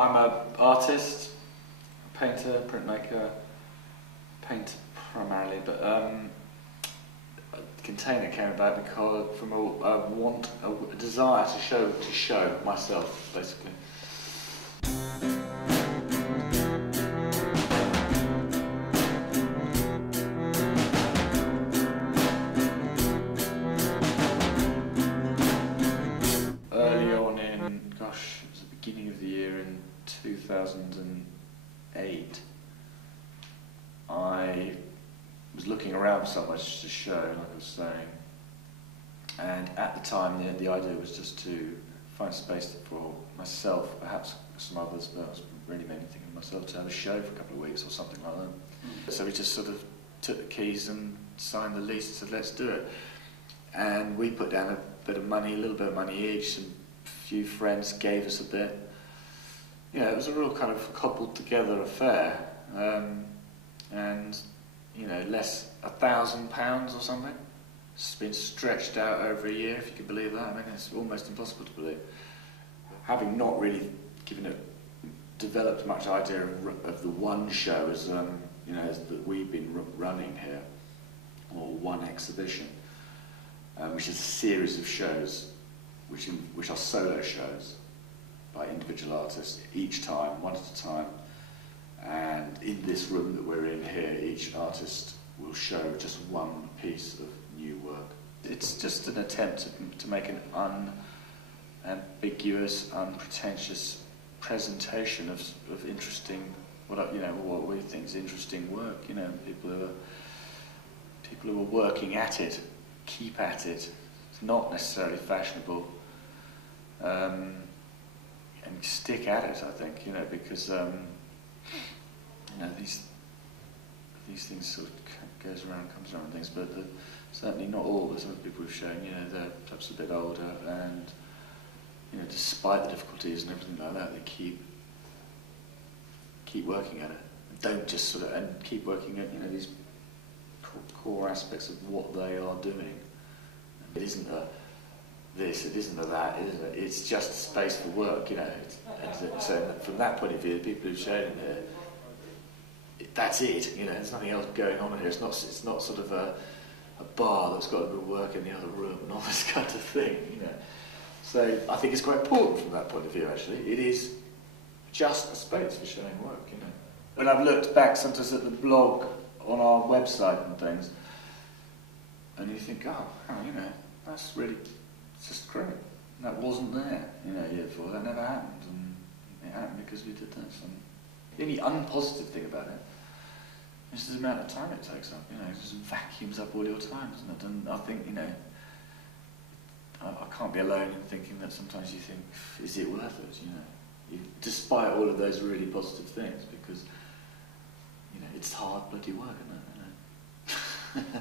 I'm an artist, a painter, printmaker, paint primarily, but a container came about because from a desire to show myself, basically. Early on in, gosh, it was the beginning of the year in 2008, I was looking around for somewhere to show, like I was saying, and at the time the idea was just to find space for myself, perhaps some others, but I was really mainly thinking of myself, to have a show for a couple of weeks or something like that. So we just sort of took the keys and signed the lease and said, let's do it. And we put down a bit of money, a little bit of money each, and a few friends gave us a bit. You know, it was a real kind of cobbled together affair. And, you know, less £1,000 or something. It's been stretched out over a year, if you can believe that. I mean, it's almost impossible to believe. Having not really developed much idea of the one show as, you know, that we've been running here, or one exhibition, which is a series of shows, which are solo shows by individual artists, each time, one at a time. And in this room that we're in here, each artist will show just one piece of new work. It's just an attempt to make an unambiguous, unpretentious presentation of interesting, what we think is interesting work. You know, people who are working at it, keep at it. It's not necessarily fashionable, and stick at it. I think, you know, because you know, these things sort of goes around, comes around, things, but certainly not all. There's some people who've shown, you know, they're perhaps a bit older, and you know, despite the difficulties and everything like that, they keep working at it. Don't just sort of, and keep working at, you know, these core aspects of what they are doing. It isn't a this, it isn't a that, it isn't a, it's just a space for work, you know. So from that point of view, the people who've shown in here, that's it, you know. There's nothing else going on here. It's not sort of a bar that's got to go work in the other room and all this kind of thing, you know. So I think it's quite important from that point of view. Actually, it is just a space for showing work, you know. And I've looked back sometimes at the blog on our website and things, and you think, oh, you know, that's really just great. That wasn't there, you know, a year before. That never happened, and it happened because we did this. And the only unpositive thing about it is the amount of time it takes up. You know, it just vacuums up all your time, doesn't it? And I think, you know, I can't be alone in thinking that sometimes you think, is it worth it? You know, despite all of those really positive things, because you know it's hard bloody work, isn't it? You know?